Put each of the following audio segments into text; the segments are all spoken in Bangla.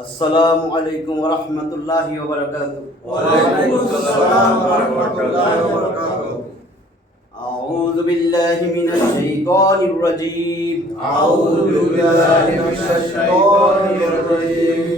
السلام عليكم ورحمة الله وبركاته. وعليكم السلام ورحمة الله وبركاته. أعوذ بالله من الشيطان الرجيم. أعوذ بالله من الشيطان الرجيم.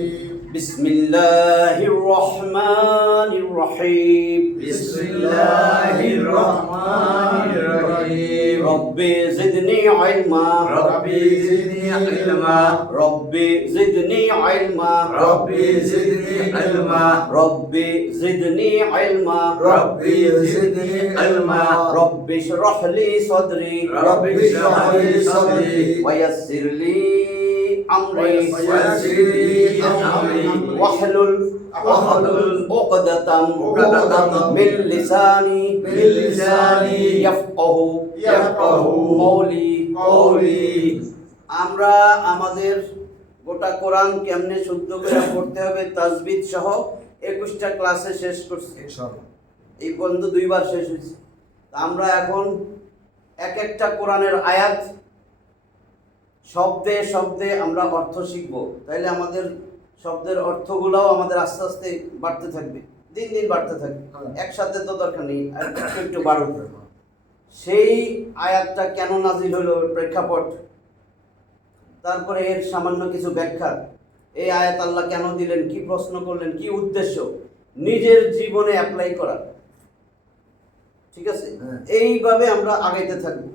بسم الله الرحمن الرحيم. بسم الله الرحمن الرحيم. ربي زدني علما. ربي زدني علما. ربي زدني علما. ربي زدني علما. ربي زدني علما. ربي زدني علما. ربي اشرح لي صدري. ربي اشرح لي صدري. ويسر لي أمري. ويسر لي أمري. واحلل عقدة من لساني يفقه قولي. আমরা আমাদের গোটা কোরআন কেমনে শুদ্ধ করে পড়তে হবে তাজবিদ সহ 21টা ক্লাসে শেষ করছি ইনশাআল্লাহ। এই পর্যন্ত 2বার শেষ হয়েছে। আমরা এখন এক একটা কোরআনের আয়াত শব্দে শব্দে আমরা অর্থ শিখব। তাইলে আমাদের শব্দের অর্থগুলোও আমাদের আস্তে আস্তে বাড়তে থাকবে, দিন দিন বাড়তে থাকবে। একসাথে তো দরকার নেই, একটু বাড়ুক। সেই আয়াতটা কেন নাজিল হলো প্রেক্ষাপট, তারপরে এর সামান্য কিছু ব্যাখ্যা, এই আয়াত আল্লাহ কেন দিলেন, কি প্রশ্ন করলেন, কি উদ্দেশ্য, নিজের জীবনে অ্যাপ্লাই করা। ঠিক আছে, এইভাবে আমরা আগাইতে থাকবো।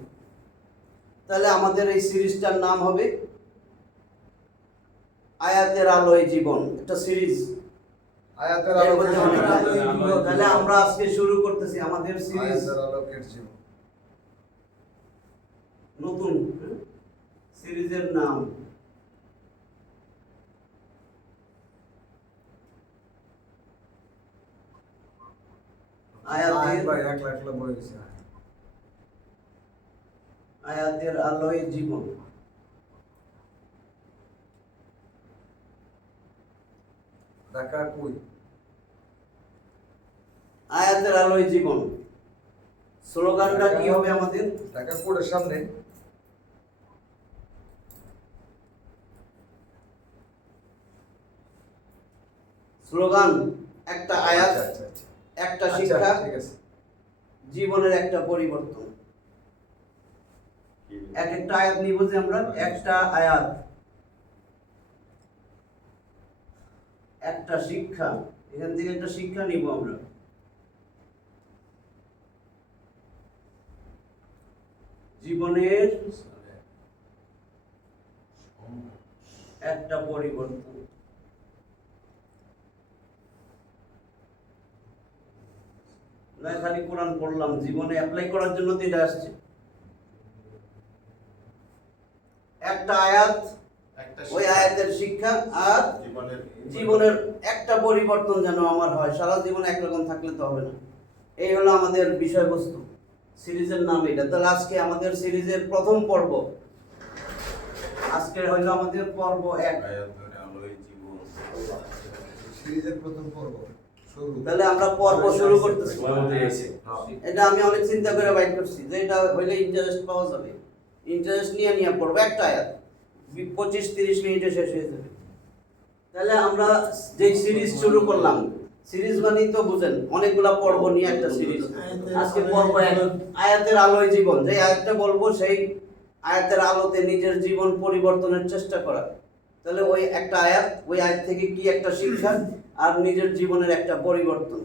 তাহলে আমাদের এই সিরিজটার নাম হবে আয়াতের আলোয় জীবন। একটা সিরিজ, আয়াতের আলোকে জীবন। তাহলে আমরা আজকে শুরু করতেছি আমাদের সিরিজ আয়াতের আলোকের জীবন। নতুন সিরিজের নাম আয়াতের আলোয় জীবন। আয়াতের আলোয় জীবন স্লোগানটা কি হবে আমাদের? ঢাকা কোর্টের সামনে স্লোগান একটা আয়াত, একটা শিক্ষা, ঠিক আছে, জীবনের একটা পরিবর্তন। এক একটা আয়াত নিব যে আমরা, একটা আয়াত, একটা শিক্ষা, এখান থেকে একটা শিক্ষা নিব আমরা। জীবনের একটা পরিবর্তন। না খালি কোরআন পড়লাম, জীবনে অ্যাপ্লাই করার জন্য তো এটা আসছে। একটা আয়াত, ওই আয়াতের শিক্ষা, আর জীবনের একটা পরিবর্তন যেন আমার হয়। সারা জীবন একরকম থাকলে তো হবে না। এই হলো আমাদের বিষয়বস্তু, সিরিজের নাম এটা। তাহলে আজকে আমাদের সিরিজের প্রথম পর্ব, আজকে হইলো আমাদের পর্ব 1, সিরিজের প্রথম পর্ব। তাহলে আমরা পর্ব শুরু করতেছি। এটা আমি অনেক চিন্তা করে বাইট করছি যে এটা হইলে ইন্টারেস্ট পাওয়া যাবে। ইন্টারেস্ট নিয়ে পড়বো, একটা আয়াত 25-30 মিনিটে শেষ হয়ে যাবে। তাহলে আমরা যে সিরিজ শুরু করলাম, সিরিজ মানেই তো বুঝেন অনেকগুলা পর্ব নিয়ে একটা সিরিজ। আজকে পর্ব 1, আয়াতের আলোয় জীবন। যে আয়াতটা বলবো সেই আয়াতের আলোতে নিজের জীবন পরিবর্তনের চেষ্টা করা। তাহলে ওই একটা আয়াত, ওই আয়াত থেকে কি একটা শিক্ষা আর নিজের জীবনের একটা পরিবর্তন।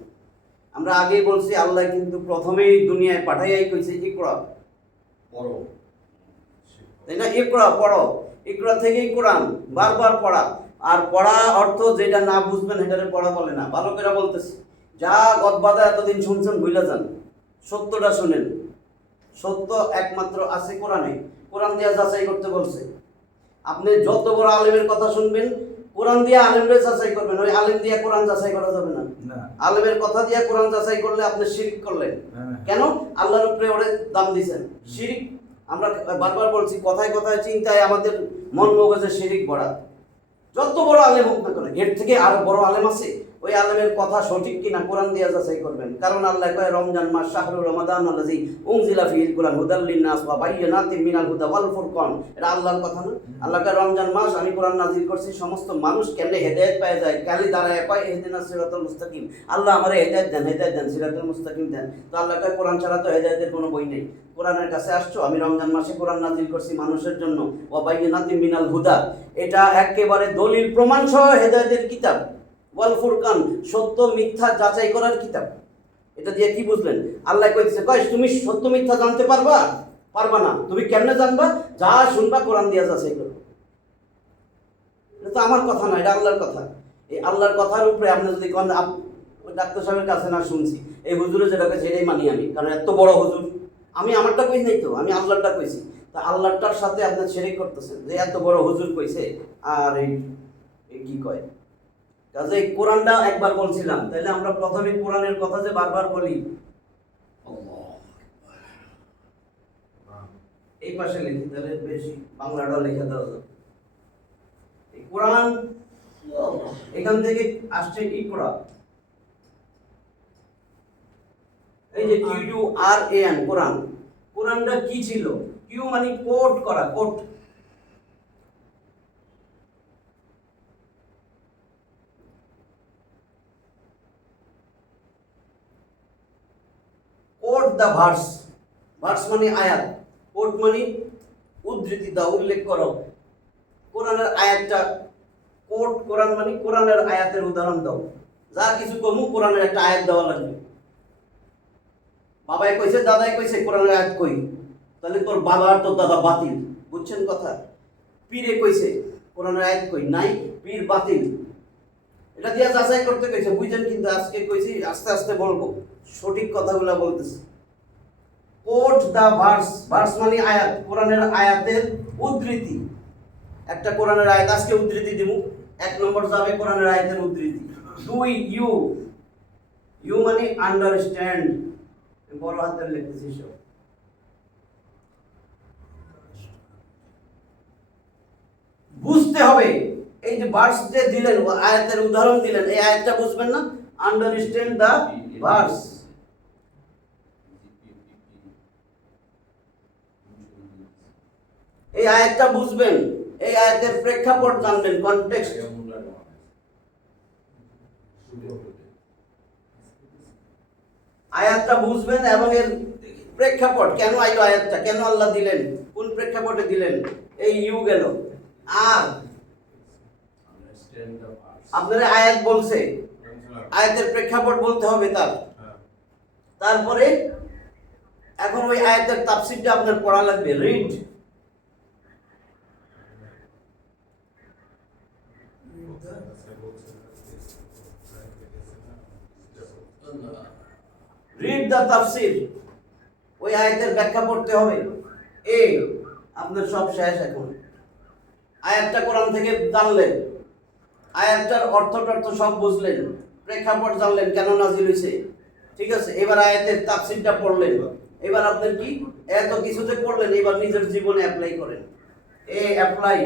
আমরা আগেই বলছি আল্লাহ কিন্তু প্রথমেই দুনিয়ায় পাঠাইয়াই কইছে ইকরা, পড়ো, তাই না? ইকরা, পড়ো। ইকরা থেকেই কোরআন, বারবার পড়া। আর পড়া অর্থ যেটা না বুঝবেন সেটারে পড়া বলে না। ভালো করে বলতেছি, যা গদবাদা এতদিন শুনছেন ভুলে যান, সত্যটা শুনেন। সত্য একমাত্র আছে কোরআনে। কোরআন দিয়ে যাচাই করতে বলছে। আপনি যত বড় আলেমের কথা শুনবেন, কোরআন দিয়ে আলেমরে যাচাই করবেন। ওই আলেম দিয়ে কোরআন যাচাই করা যাবে না। আলেমের কথা দিয়ে কোরআন যাচাই করলে আপনি শিরক করলেন। কেন? আল্লাহর উপরে ওরে দাম দিয়েছেন। শিরক, আমরা বারবার বলছি, কথায় কথায় চিন্তায় আমাদের মন মগজে শিরক ভরা। যত বড় আলেম হোক না কেন, এর থেকে আরো বড় আলেম আছে, ওই আলেমের কথা সঠিক কিনা কোরআন দিয়ে যাচাই করবেন। কারণ আল্লাহ কয় রমজান মাস শাহরুর রমাদান আল্লাযী উনজিলা ফীহিল কুরআন হুদাল লিন-নাস ওয়া বায়্যিনাতিন মিনাল হুদা ওয়াল ফুরকান। এটা আল্লাহর কথা না? আল্লাহ কয় রমজান মাস আমি কোরআন নাযিল করছি সমস্ত মানুষ কেমনে হেদায়েত পেয়ে যায়, কালি দাঁড়ায় কয় ইহদিনাস সিরাতাল মুস্তাকিম, আল্লাহ আমারে হেদায়েত দেন সিরাতাল মুস্তাকিম দেন। তো আল্লাহ কয় কোরআন ছাড়া তো হেদায়েতের কোনো বই নেই। কোরআনের কাছে আসছো, আমি রমজান মাসে কোরআন নাযিল করছি মানুষের জন্য, ওয়া বায়্যিনাতিন মিনাল হুদা, এটা একেবারে দলিল প্রমাণ সহ হেদায়েতের কিতাব, ওয়াল ফুরকান, সত্য মিথ্যা যাচাই করার কিতাব। এটা দিয়ে কি বুঝলেন? আল্লাহ কইতেছে কয় তুমি সত্য মিথ্যা জানতে পারবা না। তুমি কেমনে জানবা? যা শুনবা কোরআন দিয়ে যাচাই করো। এটা তো আমার কথা না, এটা আল্লাহর কথা। এই আল্লাহর কথার উপরে আপনি যদি কোন ডাক্তার সাহেবের কাছে না শুনছি, এই হুজুরে যেটা কইছে এটাই মানি আমি, কারণ এত বড় হুজুর। আমি আমারটা কই নাই তো, আমি আল্লাহরটা কইছি। তা আল্লাহটার সাথে আপনি শিরক করতেছেন যে এত বড় হুজুর কইছে আর এই কি কয়। কাজে কোরআনটা একবার বলছিলাম, তাহলে আমরা প্রথমে কোরআনের কথা যে বারবার বলি, এই পাশে লিখি তাহলে বেশি বাংলাটা লেখা দেওয়া যাবে। এই কোরআন এখান থেকে আসছে ইকরা, এই যে QURAN কোরআন। কোরআনটা কি ছিল? কিউ মানে কোট করা, কোট। কোট দা ভার্স, ভার্স মানে আয়াত, কোট মানে উদ্ধৃতি দাও, উল্লেখ করো। কোরআনের আয়াতটা কোট, কোরআন মানে কোরআনের আয়াতের উদাহরণ দাও। যা কিছু কমু কোরআনের একটা আয়াত দেওয়া লাগবে। বাবাই কইছে, দাদাই কইছে, কোরআনের আয়াত কই, তাহলে তোর বাবা আর তোর দাদা বাতিল। বুঝছেন কথা? পীরে কইছে, কোরআনের আয়াত কই, নাই, পীর বাতিল। এটা দিয়া যাচাই করতে কইছে, বুঝছেন? কিন্তু আজকে কইছি আস্তে আস্তে বলবো, সঠিক কথাগুলো বলতেছি। কোট দা ভার্স, ভার্স মানে আয়াত, কোরআনের আয়াতের উদ্ধৃতি। একটা কোরআনের আয়াত আজকে উদ্ধৃতি দিব, 1 নম্বর যাবে কোরআনের আয়াতের উদ্ধৃতি। 2 ইউ মানে আন্ডারস্ট্যান্ড, বড় হাতের লিখতেছি সব। বুঝতে হবে। এই যে ভার্স যে দিলেন, আয়াতের উদাহরণ দিলেন, এই আয়াতটা বুঝবেন না? আন্ডারস্ট্যান্ড দা ভার্স। এই আয়াতটা বুঝবেন, এই আয়াতের প্রেক্ষাপট জানবেন, কনটেক্সট। আয়াতটা বুঝবেন এবং এর প্রেক্ষাপট, কেন আইলো আয়াতটা, কেন আল্লাহ দিলেন, কোন প্রেক্ষাপটে দিলেন। এই ইউ গেল। আর আপনারা আয়াত বলছে, আয়াতের প্রেক্ষাপট বলতে হবে তার। তারপরে এখন ওই আয়াতের তাফসীরটা আপনার পড়া লাগবে, রিড। রিড দা তাফসীর, ওই আয়াতের ব্যাখ্যা পড়তে হবে। আপনার সব শেষ। এখন আয়াতটা কোরআন থেকে জানলেন, আয়াতটার অর্থ সব বুঝলেন, প্রেক্ষাপট জানলেন কেন নাজিল হয়েছে, ঠিক আছে। এবার আয়াতের তাফসীরটা পড়লেন। এবার আপনার কি এত কিছুতে পড়লেন, এবার নিজের জীবনে অ্যাপ্লাই করেন। Apply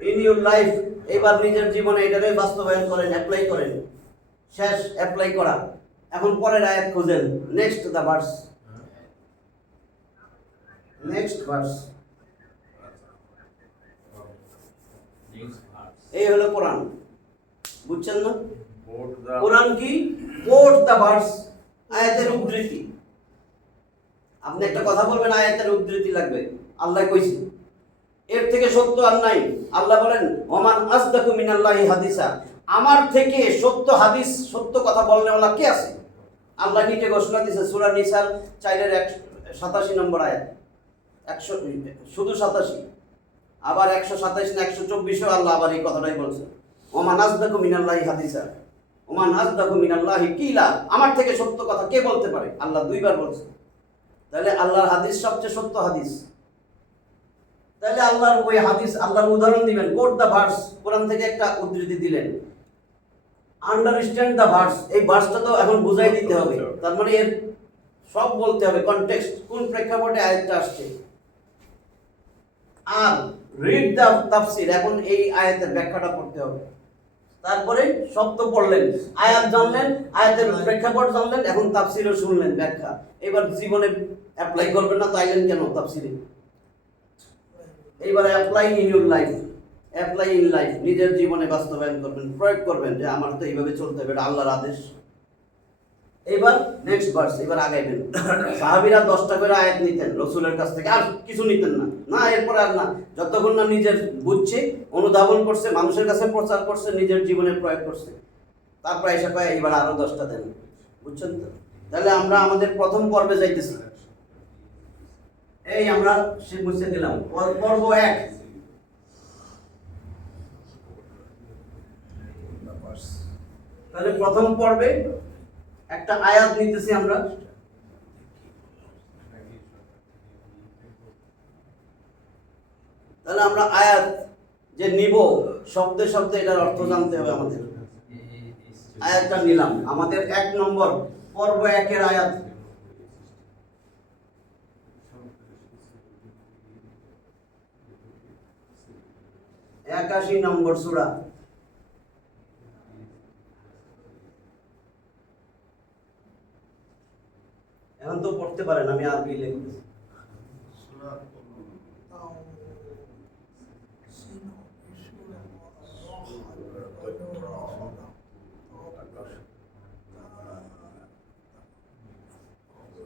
in your life. এবার নিজের জীবনে এটাকে বাস্তবায়ন করেন, অ্যাপ্লাই করেন। শেষ অ্যাপ্লাই করা। এখন পরের আয়াত খুঁজেন, নেক্সট দা ভার্স, নেক্সট ভার্স। এই হলো কোরআন, বুঝছেন না? কোরআন কি? কোট দা ভার্স, আয়াতের উদ্ধৃতি। আপনি একটা কথা বলবেন, আয়াতের উদ্ধৃতি লাগবে, আল্লাহ কইছে, এর থেকে সত্য আর নাই। আল্লাহ বলেন ওমান আসদাকু মিনাল্লাহি হাদিসা, আমার থেকে সত্য হাদিস, সত্য কথা বলনেওয়ালা কে আছে? আল্লাহ নিজে ঘোষণা দিয়েছে সূরা নিসার 4-87 নম্বর আয়াত, 100 শুধু 87, আবার 127 না 124 আল্লাহ আবার এই কথাটাই বলছেন, ওমান আসদাকু মিনাল্লাহি হাদিসা, ওমান আসদাকু মিনাল্লাহি কিলা, আমার থেকে সত্য কথা কে বলতে পারে? আল্লাহ 2 বার বলছেন। তাহলে আল্লাহর হাদিস সবচেয়ে সত্য হাদিস। তাহলে আল্লাহর ওই হাদিস, আল্লাহর উদাহরণ দিবেন, কোট দা ভার্স, কোরআন থেকে একটা উদ্ধৃতি দিলেন। আন্ডারস্ট্যান্ড দা ভার্স, এই ভার্সটা তো এখন বুঝাই দিতে হবে। তার মানে এর সব বলতে হবে, কনটেক্সট, কোন প্রেক্ষাপটে আয়াতটা আসছে। আর রিড দা তাফসির, এখন এই আয়াতের ব্যাখ্যাটা পড়তে হবে। তারপরে সব তো পড়লেন, আয়াত জানলেন, আয়াতের প্রেক্ষাপট জানলেন, এখন তাফসিরও শুনলেন, ব্যাখ্যা। এবার জীবনে অ্যাপ্লাই করবেন না, তাইলেন কেন তাফসিরে? এইবার apply in your life, apply in life, নিজের জীবনে বাস্তবায়ন করবেন, প্রয়োগ করবেন যে আমার তো এইভাবে চলতে হবে, এটা আল্লাহর আদেশ। এবার নেক্সট ভার্স, এবার আগাইবেন। সাহাবীরা 10টা করে আয়াত নিতেন রাসূলের কাছ থেকে, আর কিছু নিতেন না, না এরপর আর না, যতক্ষণ না নিজের বুঝছে, অনুধাবন করছে, মানুষের কাছে প্রচার করছে, নিজের জীবনে প্রয়োগ করছে, তারপর এসে কয় এবার আরো 10টা দেন। বুঝছেন তো? তাহলে আমরা আমাদের প্রথম পর্বে যাইতেছি। এই আমরা সে বুঝতে দিলাম পর্ব 1। তাহলে প্রথম পর্বে একটা আয়াত নিতেছি আমরা। তাহলে আমরা আয়াত যে নিব, শব্দে শব্দে এটার অর্থ জানতে হবে আমাদের। আয়াতটা নিলাম, আমাদের 1 নম্বর পর্ব 1-এর আয়াত। একাশি নম্বর সূরা। এখন তো পড়তে পারেন, আমি আরবি লিখতেছি।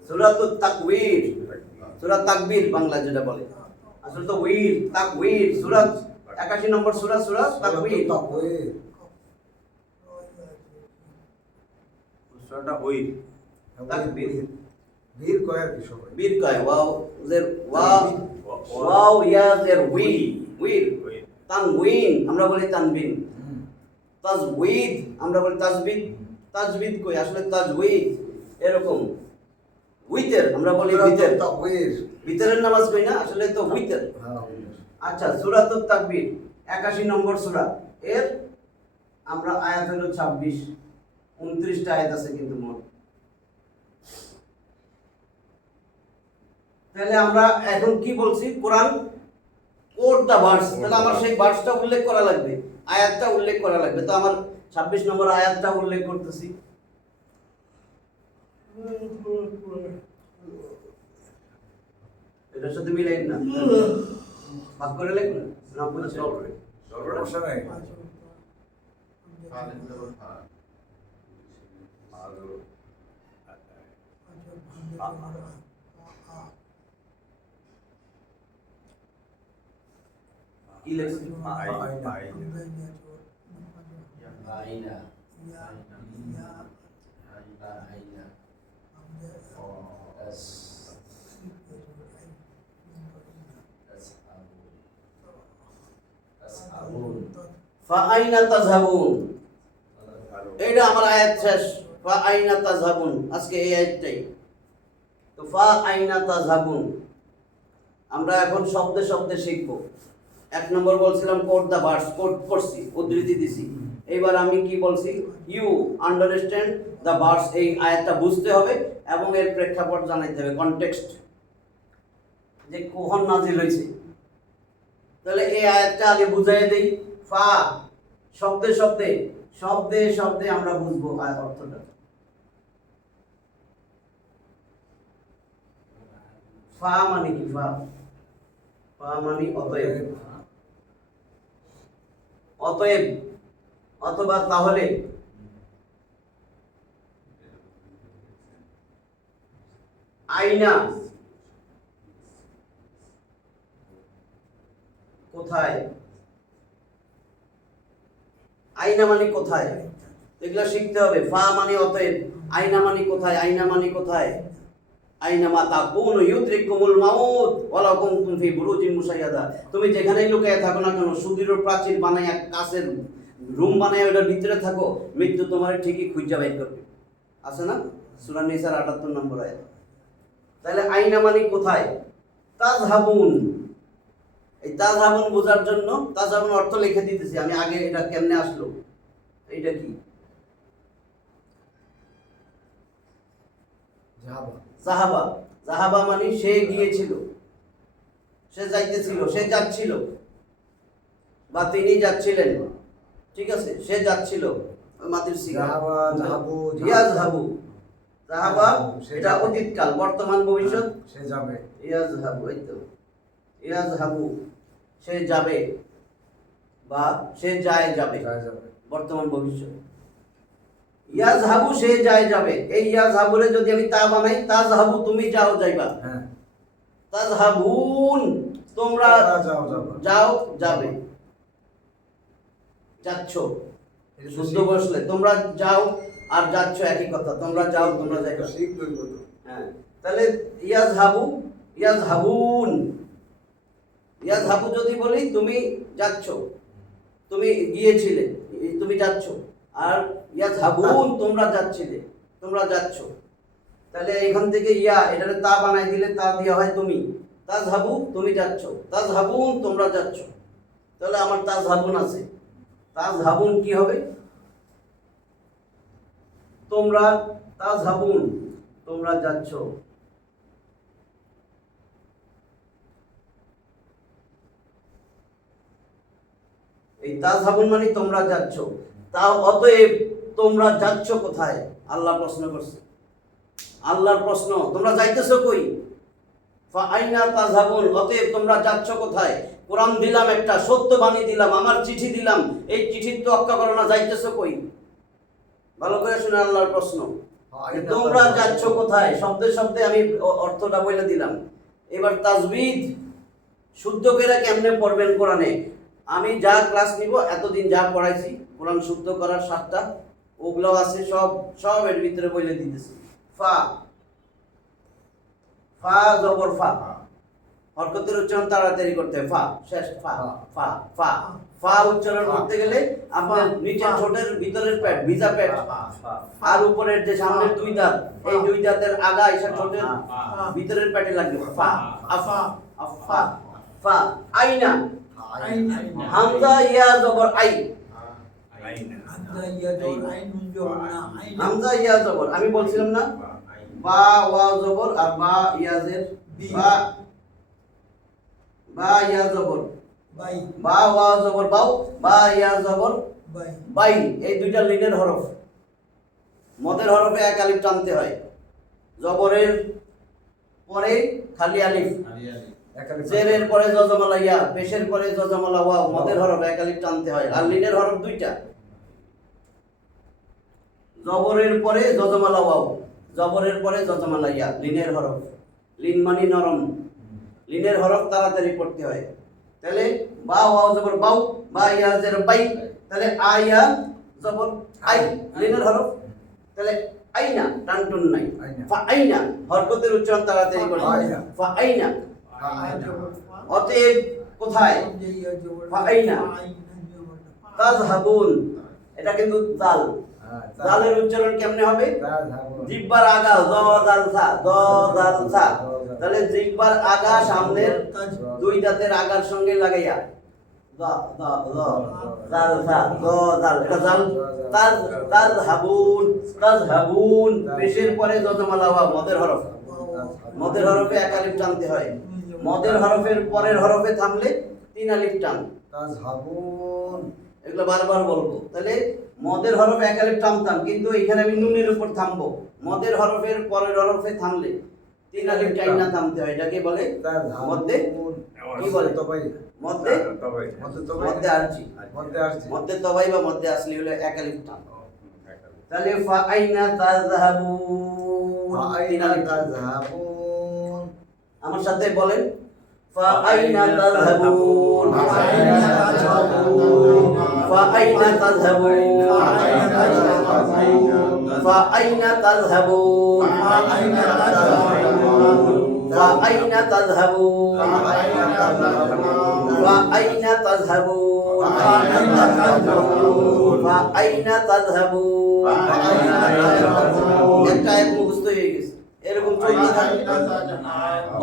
সূরাতুত তাকবীর, সূরা তাকবীর বাংলা যেটা বলে, আসলে তো উইর, তাকবীর, সূরা 81 নম্বর সূরা, সূরা তাকবীর। সূরাটা উইর, তাকবীর। বীর কয়ার কি সবাই? বীর কয়, ওয়াও জের ওয়াও, ওয়াও ইয়া জের উই, উইর। তানউইন আমরা বলি তানবিন, তাজউইদ আমরা বলি তাজবিদ, তাজবিদ কই, আসলে তাজউইদ এরকম। উইতের আমরা বলি উইতের, ভিতরের নামাজ কই না, আসলে তো উইতের। আচ্ছা, সূরাতুত তাকবীর 81 নম্বর সূরা, এর আমরা আয়াত হলো 26, 29টা আয়াত আছে কিন্তু মোট। তাহলে আমরা এখন কি বলছি, কোরআন কোট দা ভার্স, তাহলে আমার সেই ভার্সটা উল্লেখ করা লাগবে, আয়াতটা উল্লেখ করা লাগবে। তো আমার 26 নম্বর আয়াতটা উল্লেখ করতেছি। এটার সাথে মিলাইন না, ভাগ করে লিখবেন না, বুঝছেন? সমস্যা নাই। কি লেখছি? আইনা। আইনা, ফাআইনা তাযহাবুন, এটা আমার আয়াত শেষ। ফাআইনা তাযহাবুন, আজকে এই আয়াতটাই তো। ফাআইনা তাযহাবুন, আমরা এখন শব্দে শব্দে শিখবো। 1 নম্বর বলছিলাম কোট দা ভার্স, কোট করছি, উদ্ধৃতি দিছি। এবার আমি কি বলছি, ইউ আন্ডারস্ট্যান্ড দা ভার্স, এই আয়াতটা বুঝতে হবে এবং এর প্রেক্ষাপট জানাইতে হবে, কনটেক্সট, যে কখন নাজিল হয়েছে। তাহলে এই আয়াতটা আগে বুঝাই দেই। ফা শব্দে শব্দে, শব্দে শব্দে আমরা বুঝবো আয়াত অর্থটা। ফা মানে কি? ফা, ফা মানে অতএব, অতএব, অথবা তাহলে। আইনা কোথায়, আইনা মানে কোথায়, এগুলা শিখতে হবে। ফা মানে অতএব, আইনা মানে কোথায়, আইনা মানে কোথায়। আইনা মা তাকুনু ইউদরিকুমুল মাউত ওয়ালাউ কুনতুম ফি বুরুজিন মুশাইয়াদা, তুমি যেখানেই লুকিয়ে থাকো না কেন, সুদৃঢ় প্রাচীর বানাইয়া, কাছের রুম বানাইয়া ওটার ভিতরে থাকো, মৃত্যু তোমার ঠিকই খুঁজে বাইর করবে। আছে না সূরা নিসার 78 নম্বর আয়াত। তাহলে আইনা মানে কোথায়। তাযহাবুন, এই তাযহাবুন বোঝার জন্য তাযহাবুন অর্থ লিখে দিতেছি আমি আগে, এটা কেমনে আসলো, এইটা কি? জাহাবা। জাহাবা মানে সে গিয়েছিল, সে যাইতেছিল, সে যাচ্ছিল, বা তিনি যাচ্ছিলেন। ঠিক আছে, সে যাচ্ছিল। মাতির সিগা ইয়াজহাবু। জাহাবা এটা অতীতকাল, বর্তমান ভবিষ্যৎ সে যাবে। ইয়াজহাবু, এই তো ইয়াজহাবু সে যাবে, বা সে যায় যাবে, বর্তমান ভবিষ্যৎ। ইয়াজহাবু সে যায় যাবে। এই ইয়াজহাবুরে যদি আমি তা বানাই, তাজহাবু তুমি যাও যাইবা, হ্যাঁ, তাজহাবুন তোমরা যাও যাবে, যাচ্ছ। শুদ্ধ বসলে তোমরা যাও আর যাচ্ছ একই কথা, তোমরা যাও তোমরা যাইবা। হ্যাঁ, তাহলে ইয়াজহাবু, ইয়াজহাবুন। ইয়াজহাবু যদি বলি তুমি যাচ্ছ, তুমি গিয়েছিলে, তুমি যাচ্ছ। আর ইয়াজহাবুন তোমরা যাচ্ছিলে, তোমরা যাচ্ছ। তাহলে এখান থেকে ইয়া এটারে তা বানাই দিলে তা দেওয়া হয় তুমি। তাজহাবু তুমি যাচ্ছ, তাজহাবুন তোমরা যাচ্ছ। তাহলে আমার তাজহাবুন আছে। তাজহাবুন কি হবে? তোমরা, তাজহাবুন তোমরা যাচ্ছ। এই তাজহাবুন মানে তোমরা যাচ্ছ। তা অতএব তোমরা যাচ্ছ কোথায়? আল্লাহ প্রশ্ন করছে। আল্লাহর প্রশ্ন, তোমরা যাইতেছো কই? ফাআইনা তাযহাবুন, অতএব তোমরা যাচ্ছ কোথায়? কোরআন দিলাম, একটা সত্য বাণী দিলাম, আমার চিঠি দিলাম, এই চিঠির তোয়াক্কা করো না, যাইতেছো কই? ভালো করে শুনে আল্লাহর প্রশ্ন, তোমরা যাচ্ছ কোথায়? শব্দে শব্দে আমি অর্থটা বলে দিলাম। এবার তাজবিদ শুদ্ধ করে কেমনে পড়বেন কোরআনে, আমি যা ক্লাস নিব, এতদিন যা পড়াইছি কোরআন শুদ্ধ করার 7টা, ওগুলো আছে, সব এর ভিতরে বলে দিতেছি। ফা, ফা জবর ফা, হরকতের উচ্চারণ তাড়াতাড়ি করতে হয়। ফা শেষ, ফা ফা ফা। ফা উচ্চারণ করতে গেলে আপনার নিচের ঠোঁটের ভিতরের পেট, ভিজা পেট, আর উপরের যে সামনের 2 দাঁত, এই 2 দাঁতের আগা এসে ঠোঁটের ভিতরের পেটে লাগবে। ফা আফা আফা ফা। আইনা, হামজা ইয়া জবর আই, হামজা ইয়া জবর, আমি বলছিলাম না বা ওয়া জবর আর বা ইয়াজের, বা বা ইয়া জবর বাই, বা ওয়া জবর বাউ, বা ইয়া জবর বাই, বাই। এই দুইটা লিনের হরফ, মদের হরফে এক আলিফ টানতে হয়। জবরের পরে খালি আলিফ, জেরের পরে জজমালা ইয়া, পেশের পরে জজমালা ওয়া, মদের হরফ এক আলিফ টানতে হয়। আর লিনের হরফ দুইটা, জবরের পরে জজমালা ওয়াও, জবরের পরে জজমালা ইয়া, লিনের হরফ। লিন মানে নরম, লিনের হরফ তাড়াতাড়ি পড়তে হয়। তাহলে বা ওয়াও জবর বাউ, বা ইয়া জের বাই, তাহলে আয়া জবর আই, লিনের হরফ। তাহলে আইনা টানটুন নাই, ফা আইনা হরকতের উচ্চারণ তাড়াতাড়ি করতে হয়। ফা আইনা, অতএব কোথায়? ফা আইনা তাযহাবুন, এটা কিন্তু দাল, দালের উচ্চারণ কেমনে হবে? জিহ্বার আগা জ দাল সা, জ দাল সা। তাহলে জিহ্বার আগা সামনের 2 দাঁতের আগার সঙ্গে লাগাইয়া দা দা দাল সা, জ দাল, এটা দাল। তাযহাবুন, তাযহাবুন পেশের পরে জজমালা ওয়া, মদের হরফ, মদের হরফে এক আলিফ টানতে হয়। মদের হরফের পরের হরফে থামলে 3 আলিফ টান। তাযহাবুন, এগুলো বারবার বলবো। তাহলে মদের হরফে এক আলিফ টানতাম, কিন্তু এখানে আমি নুনের উপর থামবো। মদের হরফের পরের হরফে থামলে 3 আলিফ টাইনা থামতে হয়। এটাকে বলে মধ্যে, কি বলে? মধ্যে, মধ্যে আরজি, মধ্যে তবাই বা মধ্যে আসলি হলো এক আলিফ টান। তাহলে ফা আইনা তাযহাবুন, 3 আলিফ তাযহাবুন। আমার সাথে বলেন, ফা আইনা তাযহাবুন, ফা আইনা তাযহাবুন, ফা আইনা তাযহাবুন, ফা আইনা তাযহাবুন, ফা আইনা তাযহাবুন, ফা আইনা তাযহাবুন, ফা আইনা তাযহাবুন। একটা আয়াত মুখস্থ হয়ে গেছে, এরকম চলতে থাকে।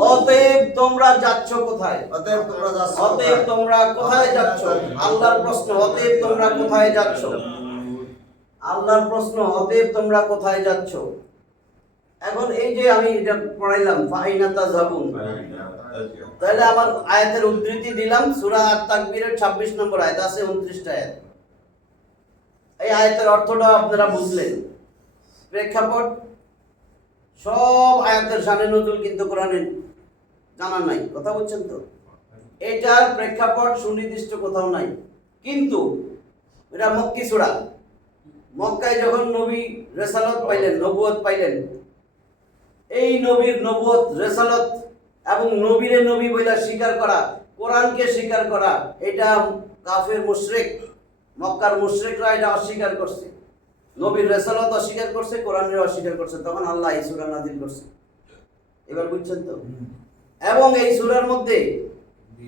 অতএব তোমরা যাচ্ছ কোথায়? অতএব তোমরা যাচ্ছ, অতএব তোমরা কোথায় যাচ্ছ? আল্লাহর প্রশ্ন, অতএব তোমরা কোথায় যাচ্ছ? আল্লাহর প্রশ্ন, অতএব তোমরা কোথায় যাচ্ছ? এখন এই যে আমি এটা পড়াইলাম ফাইনা তাযহাবুন, তাহলে আমার আয়াতের উদ্ধৃতি দিলাম সূরা আত-তাকবীরের 26 নম্বর আয়াত, আছে 29টা আয়াত। এই আয়াতের অর্থটা আপনারা বুঝলেন। প্রেক্ষাপট সব আয়াতের শানে নজুল কিন্তু কোরআনে জানা নাই, কথা বলছেন তো। এটার প্রেক্ষাপট সুনির্দিষ্ট কোথাও নাই, কিন্তু এটা মক্কি সূরা। মক্কায় যখন নবী রিসালাত পাইলেন, নবুয়ত পাইলেন, এই নবীর নবুয়ত, রিসালাত এবং নবীরে নবী বইলা স্বীকার করা, কোরআনকে স্বীকার করা, এটা কাফের মুশরিক, মক্কার মুশরিকরা এটা অস্বীকার করছে। নবীর রিসালাত অস্বীকার করছে, কোরআনের অস্বীকার করছে, তখন আল্লাহ এই সূরা নাযিল করছে। এবার বুঝছেন তো। এবং এই সূরার মধ্যে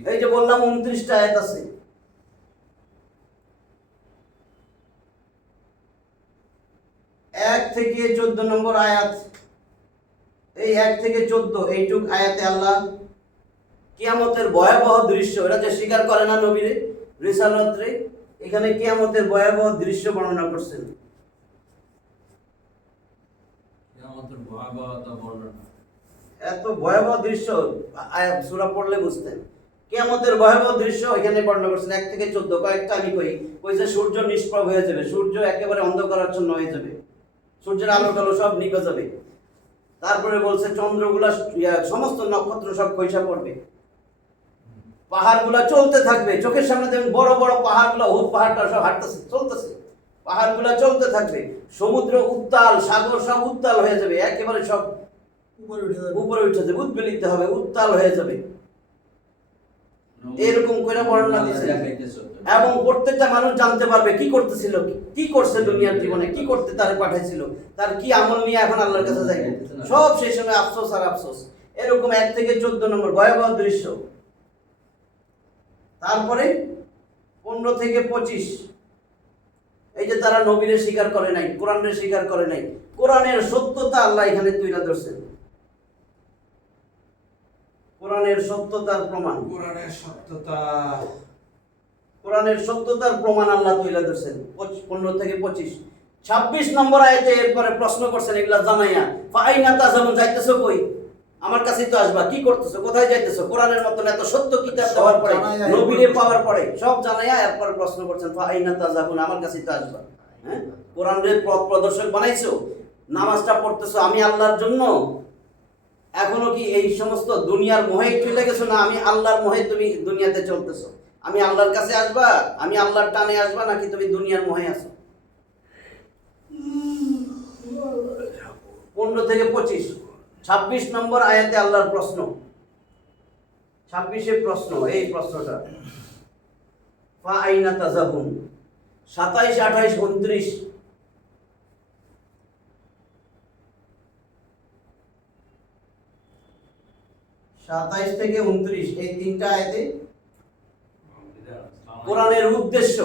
এই যে বললাম 29টা আয়াত আছে। এক থেকে 14 নম্বর আয়াত, এই 1 থেকে 14 এইটুক আয়াতে আল্লাহ কিয়ামতের ভয়াবহ দৃশ্য, এটা যে স্বীকার করে না নবীরে রিসালাত রে, এখানে কিয়ামতের ভয়াবহ দৃশ্য বর্ণনা করছেন। কিয়ামতের ভয়াবহতা বর্ণনা, এত ভয়াবহ দৃশ্য আয়াত সূরা পড়লে বুঝতেন। কিয়ামতের ভয়াবহ দৃশ্য এখানে বর্ণনা করছেন 1 থেকে 14। কয়েকটা আমি কইছে সূর্য নিষ্প্রভ হয়ে যাবে, সূর্য একেবারে অন্ধকারাচ্ছন্ন হয়ে যাবে, সূর্যের আলো টালো সব নিভে যাবে। তারপরে বলছে চন্দ্রগুলা, সমস্ত নক্ষত্র সব খৈসা পড়বে, পাহাড়গুলা চলতে থাকবে, চোখের সামনে দেখবেন বড় বড় পাহাড়গুলা, হুদ পাহাড়টা সব হাঁটতেছে, চলতেছে, পাহাড়গুলা চলতে থাকবে, সমুদ্র উত্তাল, সাগর সব উত্তাল হয়ে যাবে, একেবারে সব উপরে উঠে যাবে, উদ্বেলিত হবে, উত্তাল হয়ে যাবে, এরকম করে বর্ণনা দিয়েছে। এবং প্রত্যেকটা মানুষ জানতে পারবে কি করতেছিল, কি করছে দুনিয়ার জীবনে, কি করতে তারে পাঠাইছিল, তার কি আমল নিয়ে এখন আল্লাহর কাছে যাইবে, সব সেই সময় আফসোস আর আফসোস। এরকম 1 থেকে 14 নম্বর ভয়াবহ দৃশ্য। তারপরে 15 থেকে 25, এই যে তারা নবীরে স্বীকার করে নাই, কোরআনের স্বীকার করে নাই, কোরআনের সত্যতা আল্লাহ এখানে তুলে ধরছেন। কোরআনের সত্যতার প্রমাণ, কোরআনের সত্যতার প্রমাণ আল্লাহ তুলে ধরছেন 15 থেকে 25। 26 নম্বর আয়াতে এরপরে প্রশ্ন করছেন এগুলা জানাইয়া, ফাইনা তাযহাবুন, যাইতেছো কই? আমার কাছেই তো আসবা, কি করতেছো, কোথায় যাইতেছো? কোরআনের মতন এত সত্য কিতাব দেওয়ার পরে, নবীরে পাওয়ার পরে সব জানাইয়া এরপর প্রশ্ন করছেন ফাইনা তাযহাবুন, আমার কাছেই তো আসবা। হ্যাঁ, কোরআনের পথ প্রদর্শক বানাইছো, নামাজটা পড়তেছো আমি আল্লাহর জন্য, এখনো কি এই সমস্ত দুনিয়ার মোহে চলে গেছো, না আমি আল্লাহর মোহে তুমি দুনিয়াতে চলতেছো? আমি আল্লাহর কাছে আসবা, আমি আল্লাহর টানে আসবা, নাকি তুমি দুনিয়ার মোহে আছো? 15 থেকে 25। 26 নম্বর আয়াতে আল্লাহর প্রশ্ন, 26 প্রশ্ন, এই প্রশ্নটা ফা আইনা তাযহাবুন। 27, 28, 29, 27 থেকে 29 এই 3টা আয়াতে কোরআনের উদ্দেশ্য,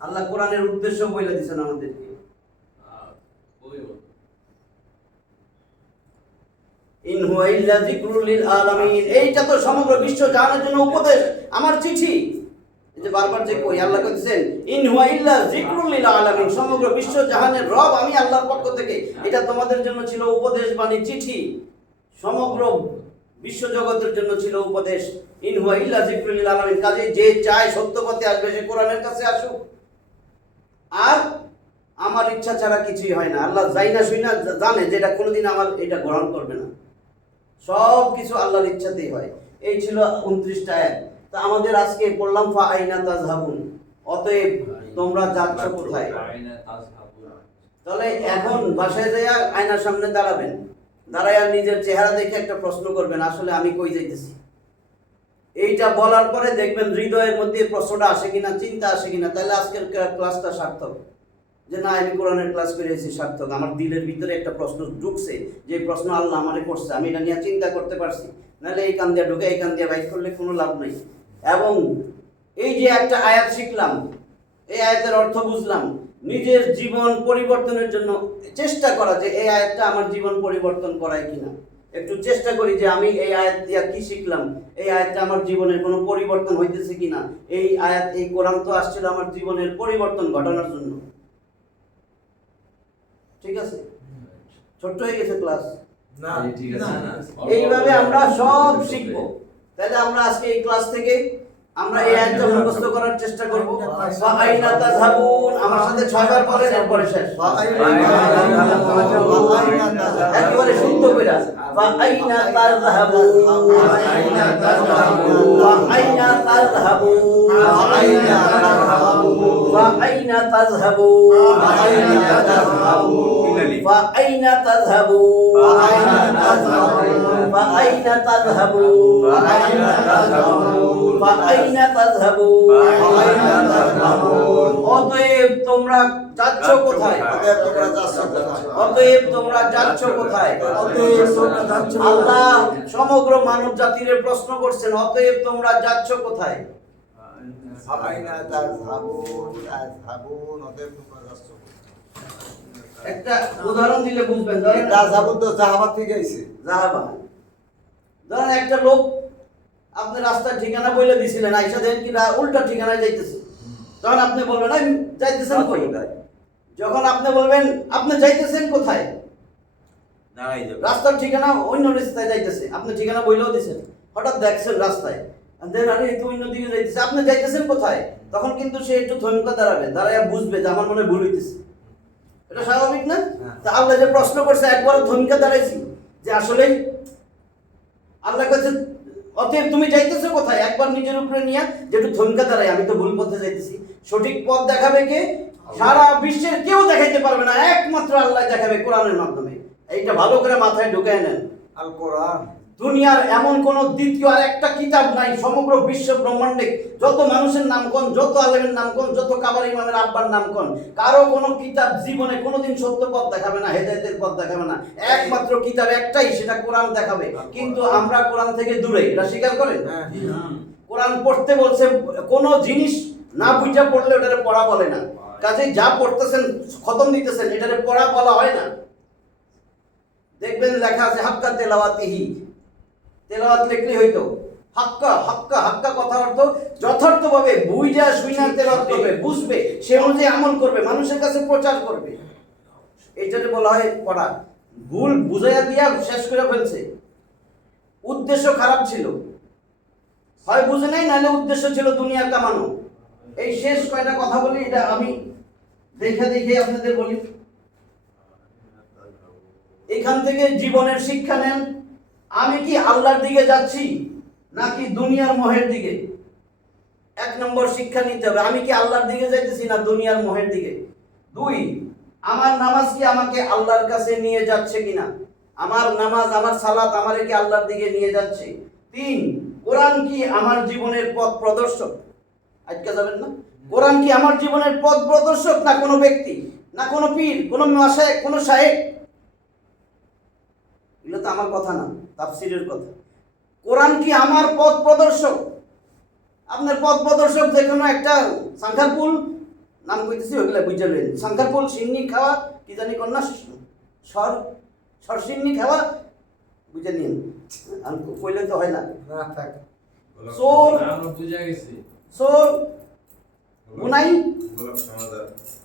আল্লাহ কোরআনের উদ্দেশ্য বলে দিয়েছেন আমাদেরকে। ইন হুয়া ইল্লা যিকরুল লিল আলামিন, এইটা তো সমগ্র বিশ্ব জানার জন্য উপদেশ, আমার চিঠি। এই যে বারবার যে কই আল্লাহ কইতেছেন ইন হুয়া ইল্লা যিকরুল লিল আলামিন, সমগ্র বিশ্ব জাহানের রব আমি আল্লাহর পক্ষ থেকে, এটা তোমাদের জন্য ছিল উপদেশ বাণী চিঠি, সমগ্র বিশ্ব জগতের জন্য ছিল উপদেশ। ইন হুয়া ইল্লা যিকরুল লিল আলামিন, কাজে যে চায় সত্য পথে আসবে সে কোরআনের কাছে আসুক। আর আমার ইচ্ছা ছাড়া কিছুই হয় না, আল্লাহ যাই না শুই না জানে যে এটা কোনোদিন আমার এটা গ্রহণ করবে না, সব কিছু আল্লাহর ইচ্ছাতেই হয়। এই ছিল 29টা আয়াত। তা আমাদের আজকে পড়লাম ফা আইনা তাযহাবুন, অতএব তোমরা যাচ্ছ কোথায়? তাহলে এখন বাসায় যাইয়া আয়নার সামনে দাঁড়াবেন, দাঁড়াইয়া নিজের চেহারা দেখে একটা প্রশ্ন করবেন, আসলে আমি কই যাইতেছি। এইটা বলার পরে দেখবেন হৃদয়ের মধ্যে প্রশ্নটা আসে কিনা, চিন্তা আসে কিনা, তাহলে আজকের ক্লাসটা সার্থক। যে না আমি কোরআনের ক্লাস করে এসেছি সার্থক, আমার দিলের ভিতরে একটা প্রশ্ন ঢুকছে, যে প্রশ্ন আল্লাহ আমারে করছে, আমি এটা নিয়ে চিন্তা করতে পারছি, নাহলে এই কান দিয়ে ঢুকে এই কান দিয়ে বাইক করলে কোনো লাভ নেই। এবং এই যে একটা আয়াত শিখলাম, এই আয়াতের অর্থ বুঝলাম, নিজের জীবন পরিবর্তনের জন্য চেষ্টা করা, যে এই আয়াতটা আমার জীবন পরিবর্তন করায় কিনা, একটু চেষ্টা করি যে আমি এই আয়াত দিয়ে কি শিখলাম, এই আয়াতটা আমার জীবনের কোনো পরিবর্তন হইতেছে কিনা। এই আয়াত, এই কোরআন তো আসছিল আমার জীবনের পরিবর্তন ঘটানোর জন্য, ঠিক আছে? ছোট্ট হয়ে গেছে ক্লাস। না ঠিক আছে না এইভাবে আমরা সব শিখবো। তাহলে আমরা আজকে এই ক্লাস থেকে আমরা এই আয়াতটা মুখস্থ করার চেষ্টা করব। ফা আইনা তাযহাবুন, আমার সাথে 6 বার পড়েন, এরপরে শেষ। একেবারে শুদ্ধ কইরা ফা আইনা তাযহাবুন, ফা আইনা তাযহাবুন, ফা আইনা তাযহাবুন, ফা আইনা তাযহাবুন, ফা আইনা তাযহাবুন, ফা আইনা তাযহাবুন, ফা আইনা তাযহাবুন, ফা আইনা তাযহাবুন, ফা আইনা তাযহাবুন, ফা আইনা তাযহাবুন, ফা আইনা তাযহাবুন, ফা আইনা তাযহাবুন। অতএব তোমরা যাচ্ছ কোথায়? অতএব তোমরা যাচ্ছ কোথায়? অতএব তোমরা যাচ্ছ কোথায়? অতএব তোমরা যাচ্ছ কোথায়? আল্লাহ সমগ্র মানব জাতির প্রশ্ন করছেন, অতএব তোমরা যাচ্ছ কোথায়? আইনা তাযহাবুন, তাযহাবুন, অতএব তোমরা যাচ্ছ কোথায়? একটা উদাহরণ দিলে বুঝবেন। ধরেন তাযহাবুন তো জাহাবা থেকে আইছে। জাহাবা, ধরেন একটা লোক আপনি রাস্তার ঠিকানা বলে দিছিলেন, আইসা দেন কি উল্টা ঠিকানায় যাইতেছে, তখন আপনি বলবেন আমি যাইতেছেন কোথায়? যখন আপনি বলবেন আপনি যাইতেছেন কোথায়, রাস্তার ঠিকানা অন্য রাস্তায় যাইতেছে, আপনি ঠিকানা বইলেও দিছেন, হঠাৎ দেখছেন রাস্তায় দেন আরে এই তো অন্য দিকে যাইতেছে, আপনি যাইতেছেন কোথায়? তখন কিন্তু সে একটু থমকে দাঁড়াবে, দাঁড়ায় বুঝবে যে আমার মনে ভুল হইতেছে। এটা স্বাভাবিক না? তা আল্লাহ যে প্রশ্ন করছে, একবার থমকে দাঁড়াইছি যে আসলেই আল্লাহ কাছে অতএব তুমি যাইতেছো কোথায়, একবার নিজের উপরে নিয়ে যে একটু থমকে দাঁড়াই, আমি তো ভুল পথে যাইতেছি। সঠিক পথ দেখাবে কে? সারা বিশ্বের কেউ দেখাইতে পারবে না, একমাত্র আল্লাহ দেখাবে কোরআনের মাধ্যমে। এইটা ভালো করে মাথায় ঢুকায় নেন। আল কোরআন দুনিয়ার এমন কোন দ্বিতীয় আর একটা কিতাব নাই, সমগ্র বিশ্ব ব্রহ্মাণ্ডে যত মানুষের নাম কোন, যত আলেমের নাম কোন, যত কাবার ইমামের আব্বার নাম কোন, কারো কোনো কিতাব জীবনে কোনোদিন সত্য পথ দেখাবে না, হেদায়েতের পথ দেখাবে না। একমাত্র কিতাব একটাই, সেটা কোরআন দেখাবে। কিন্তু আমরা কোরআন থেকে দূরে, এটা স্বীকার করেন? কোরআন পড়তে বলছে, কোনো জিনিস না বুঝা পড়লে ওটারে পড়া বলে না। কাজে যা পড়তেছেন খতম দিতেছেন, এটারে পড়া বলা হয় না। দেখবেন লেখা আছে হাক্কা তেলাওয়াতিহি, তেলাওয়াত লিখলেই হইতো। হাক্কা হাক্কা হাক্কা কথা অর্থ যথার্থভাবে বুঝা শুইনা তেলাওয়াত করবে, বুঝবে, সে অনুযায়ী আমল করবে, মানুষের কাছে প্রচার করবে, এইটাকে বলা হয় পড়া। ভুল বুঝাইয়া দিয়া শেষ করে ফেলছে, উদ্দেশ্য খারাপ ছিল, হয় বুঝে নাই, নাহলে উদ্দেশ্য ছিল দুনিয়া কামানো। এই শেষ কয়টা কথা বলি, এটা আমি দেখে দেখে আপনাদের বলি। এখান থেকে জীবনের শিক্ষা নেন, আমি কি আল্লাহর দিকে যাচ্ছি নাকি দুনিয়ার মোহের দিকে? 1 নম্বর শিক্ষা নিতে হবে, আমি কি আল্লাহর দিকে যাইতেছি না দুনিয়ার মোহের দিকে? 2, আমার নামাজ কি আমাকে আল্লাহর কাছে নিয়ে যাচ্ছে কিনা? আমার নামাজ, আমার সালাত আমারে কি আল্লাহর দিকে নিয়ে যাচ্ছে? 3, কোরআন কি আমার জীবনের পথ প্রদর্শক? আজকে যাবেন না? কোরআন কি আমার জীবনের পথ প্রদর্শক, না কোনো ব্যক্তি, না কোনো পীর, কোনো মাশায়েখ, কোনো শায়েখ? এগুলো তো আমার কথা না, তাফসীরের কথা। কোরআন কি আমার পথ প্রদর্শক? আপনার পথ প্রদর্শক যে কোনো একটা সাংখারপুল নাম কইতেছি, ওইগুলা বুঝে লইন। সাংখারপুল সিন্নি খাওয়া কি জানি কন্যা সরসিন্নি খাওয়া বুঝে নিন, আমি কইলে তো হয় না। না থাক চোর, আমরা বুঝে গেছি। চোর বুনাই,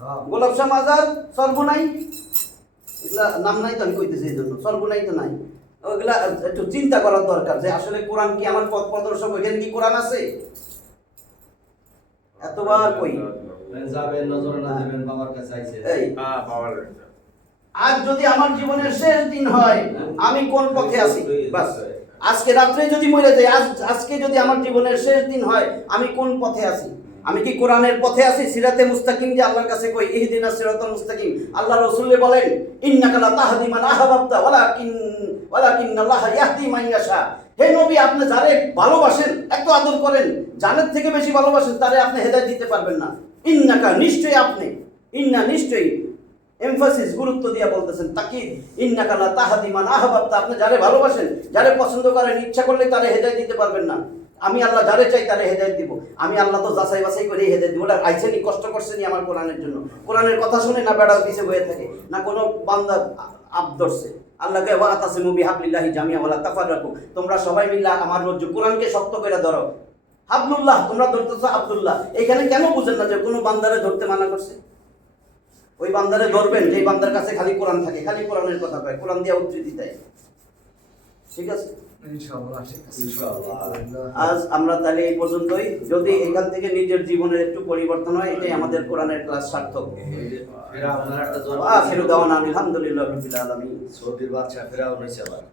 হ্যাঁ গোলাপ শাহ মাজার, সরবুনাই, এগুলা নাম নাই তো আমি কইতেছি, এই জন্য সরবুনাই তো নাই। ওইগুলা একটু চিন্তা করার দরকার যে আসলে কোরআন কি আমার পথ প্রদর্শক, ওইখানে কি কোরআন আছে? এতবার কই যাবেন নজরে না দেবেন, বাবার কাছে আইছে। এই আজ যদি আমার জীবনের শেষ দিন হয়, আমি কোন পথে আছি? বাস, আজকে রাত্রে যদি মরে যাই, আজকে যদি আমার জীবনের শেষ দিন হয়, আমি কোন পথে আছি? আমি কি কোরআনের পথে আছি? সিরাতে মুস্তাকিম যে আল্লাহর কাছে কই ইহদিনাস সিরাতাল মুস্তাকিম, আল্লাহ রাসূল বলেন ইন্নাকা লা তাহদি মান আহবাবতা ওয়ালাকিন্নাল্লাহা ইয়াহদি মান ইয়াশা। হে নবী, আপনি যারে ভালোবাসেন, এত আদর করেন, জানের থেকে বেশি ভালোবাসেন, তারে আপনি হেদায়েত দিতে পারবেন না। ইন্নাকা, নিশ্চয়ই আপনি, ইন্না নিশ্চয়ই, এমফাসিস গুরুত্ব দিয়া বলতেছেন, তাকিদ, ইন্নাকা লা তাহদি মান আহবাবতা, আপনি যারে ভালোবাসেন, যারে পছন্দ করেন, ইচ্ছা করলে তারে হেদায়েত দিতে পারবেন না। আমি আল্লাহ যারে চাই তারে হেদায়েত দিব। আমি আল্লাহ তো যাচাই বাছাই করে হেদায়েত দিব। ওটা আইছেনি, কষ্ট করছেনি আমার কোরআনের জন্য, কোরআনের কথা শুনে না বেড়ার পিছে বয়ে থাকে, না কোনো বান্দা ধরছে। আল্লাহকে ওয়াতাসিমু বিহাবলিল্লাহি জামিআ ওয়ালা তাফাররাকু, তোমরা সবাই মিলে আমার রজ্জু কোরআনকে শক্ত করে ধরো। হাবলুল্লাহ, তোমরা ধরতেছো আব্দুল্লাহ, এখানে কেন বুঝেন না যে কোনো বান্দারে ধরতে মানা করছে? ওই বান্দারে ধরবেন যেই বান্দার কাছে খালি কোরআন থাকে, খালি কোরআনের কথা কয়, কোরআন দিয়ে উদ্ধৃতি দেয়। ঠিক আছে, ইনশাআল্লাহ ঠিক আছে। ইনশাআল্লাহ। আজ আমরা তাহলে এই পর্যন্তই। যদি এখান থেকে নিজের জীবনের একটু পরিবর্তন হয়, এটাই আমাদের কোরআনের ক্লাস সার্থক। ফেরাউনের একটা জন্ম আখিরু দাওয়ানা আলহামদুলিল্লাহি রাব্বিল আলামিন। সৌদির বাদশা ফেরাউন হইছে আবার।